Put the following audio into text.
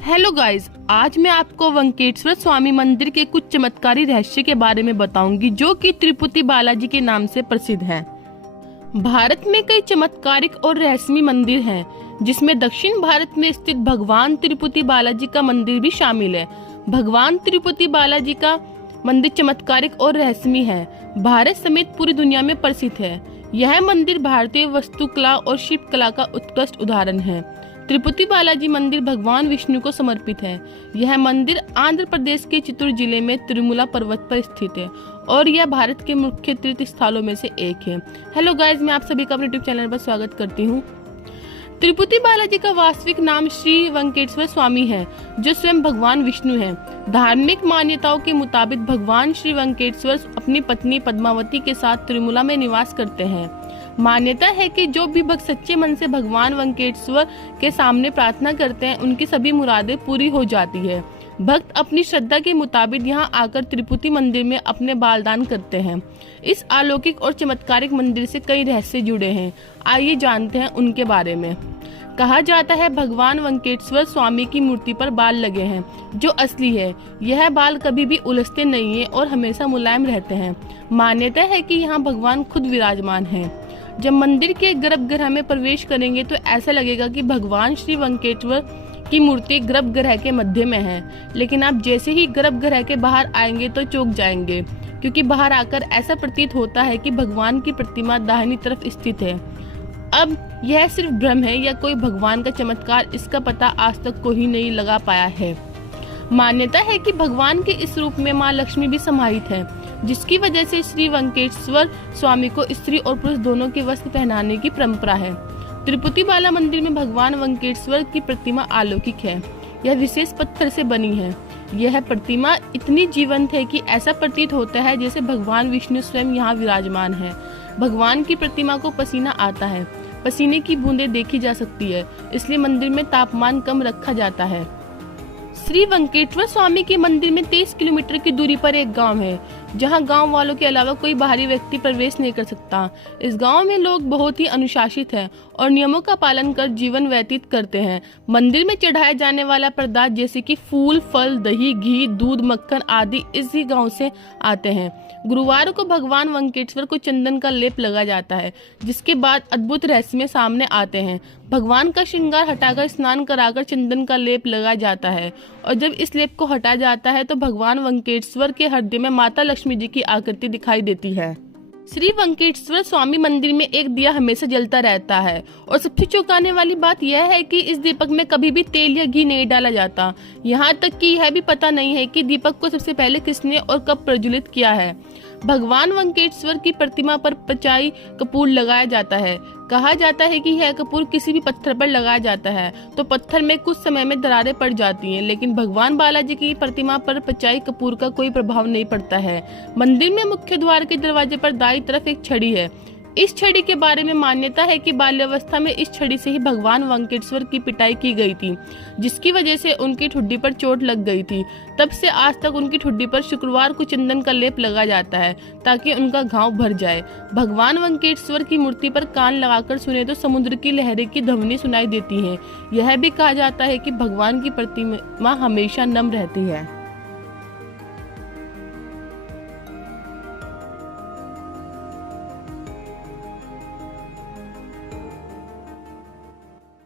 Hello guys, आज मैं आपको वेंकटेश्वर स्वामी मंदिर के कुछ चमत्कारी रहस्य के बारे में बताऊंगी जो कि तिरुपति बालाजी के नाम से प्रसिद्ध है। भारत में कई चमत्कारिक और रहस्यमय मंदिर हैं, जिसमें दक्षिण भारत में स्थित भगवान तिरुपति बालाजी का मंदिर भी शामिल है। भगवान तिरुपति बालाजी का मंदिर चमत्कारिक और रहस्यमय है, भारत समेत पूरी दुनिया में प्रसिद्ध है। यह मंदिर भारतीय वास्तुकला और शिल्पकला का उत्कृष्ट उदाहरण है। तिरुपति बालाजी मंदिर भगवान विष्णु को समर्पित है। यह मंदिर आंध्र प्रदेश के चित्तूर जिले में तिरुमला पर्वत पर स्थित है और यह भारत के मुख्य तीर्थ स्थलों में से एक है। हेलो गाइस, मैं आप सभी का अपने यूट्यूब चैनल पर स्वागत करती हूँ। तिरुपति बालाजी का वास्तविक नाम श्री वेंकटेश्वर स्वामी है, जो स्वयं भगवान विष्णु हैं। धार्मिक मान्यताओं के मुताबिक भगवान श्री वेंकटेश्वर अपनी पत्नी पद्मावती के साथ तिरुमला में निवास करते हैं। मान्यता है कि जो भी भक्त सच्चे मन से भगवान वेंकटेश्वर के सामने प्रार्थना करते हैं, उनकी सभी मुरादें पूरी हो जाती है। भक्त अपनी श्रद्धा के मुताबिक यहाँ आकर तिरुपति मंदिर में अपने बालदान करते हैं। इस अलौकिक और चमत्कारिक मंदिर से कई रहस्य जुड़े हैं, आइए जानते हैं उनके बारे में। कहा जाता है भगवान वेंकटेश्वर स्वामी की मूर्ति पर बाल लगे हैं, जो असली है। यह बाल कभी भी उलझते नहीं है और हमेशा मुलायम रहते हैं। मान्यता है कि यहाँ भगवान खुद विराजमान है। जब मंदिर के गर्भगृह में प्रवेश करेंगे तो ऐसा लगेगा कि भगवान श्री वेंकटेश्वर की मूर्ति गर्भगृह के मध्य में है, लेकिन आप जैसे ही गर्भगृह के बाहर आएंगे तो चौंक जाएंगे, क्योंकि बाहर आकर ऐसा प्रतीत होता है कि भगवान की प्रतिमा दाहिनी तरफ स्थित है। अब यह सिर्फ भ्रम है या कोई भगवान का चमत्कार, इसका पता आज तक कोई नहीं लगा पाया है। मान्यता है कि भगवान के इस रूप में माँ लक्ष्मी भी समाहित है, जिसकी वजह से श्री वेंकटेश्वर स्वामी को स्त्री और पुरुष दोनों के वस्त्र पहनाने की परंपरा है। तिरुपति बाला मंदिर में भगवान वेंकटेश्वर की प्रतिमा अलौकिक है। यह विशेष पत्थर से बनी है। यह प्रतिमा इतनी जीवंत है कि ऐसा प्रतीत होता है जैसे भगवान विष्णु स्वयं यहाँ विराजमान है। भगवान की प्रतिमा को पसीना आता है, पसीने की बूंदें देखी जा सकती है, इसलिए मंदिर में तापमान कम रखा जाता है। श्री वेंकटेश्वर स्वामी के मंदिर में 23 किलोमीटर की दूरी पर एक गांव है, जहां गांव वालों के अलावा कोई बाहरी व्यक्ति प्रवेश नहीं कर सकता। इस गांव में लोग बहुत ही अनुशासित हैं और नियमों का पालन कर जीवन व्यतीत करते हैं। मंदिर में चढ़ाया जाने वाला पदार्थ जैसे कि फूल, फल, दही, घी, दूध, मक्खन आदि इसी गांव से आते हैं। गुरुवार को भगवान वेंकटेश्वर को चंदन का लेप लगा जाता है, जिसके बाद अद्भुत रहस्य सामने आते हैं। भगवान का श्रृंगार हटाकर स्नान कराकर चंदन का लेप लगा जाता है, और जब इस लेप को हटा जाता है तो भगवान वेंकटेश्वर के हृदय में माता लक्ष्मी जी की आकृति दिखाई देती है। श्री वेंकटेश्वर स्वामी मंदिर में एक दिया हमेशा जलता रहता है, और सबसे चौंकाने वाली बात यह है कि इस दीपक में कभी भी तेल या घी नहीं डाला जाता। यहाँ तक कि यह भी पता नहीं है कि दीपक को सबसे पहले किसने और कब प्रज्वलित किया है। भगवान वेंकटेश्वर की प्रतिमा पर पचाई कपूर लगाया जाता है। कहा जाता है कि यह कपूर किसी भी पत्थर पर लगाया जाता है तो पत्थर में कुछ समय में दरारें पड़ जाती हैं, लेकिन भगवान बालाजी की प्रतिमा पर पचाई कपूर का कोई प्रभाव नहीं पड़ता है। मंदिर में मुख्य द्वार के दरवाजे पर दाईं तरफ एक छड़ी है। इस छड़ी के बारे में मान्यता है कि बाल्यावस्था में इस छड़ी से ही भगवान वेंकटेश्वर की पिटाई की गई थी, जिसकी वजह से उनकी ठुड्डी पर चोट लग गई थी। तब से आज तक उनकी ठुड्डी पर शुक्रवार को चंदन का लेप लगा जाता है, ताकि उनका घाव भर जाए। भगवान वेंकटेश्वर की मूर्ति पर कान लगाकर सुने तो समुद्र की लहरें की ध्वनि सुनाई देती है। यह भी कहा जाता है कि भगवान की प्रतिमा हमेशा नम रहती है।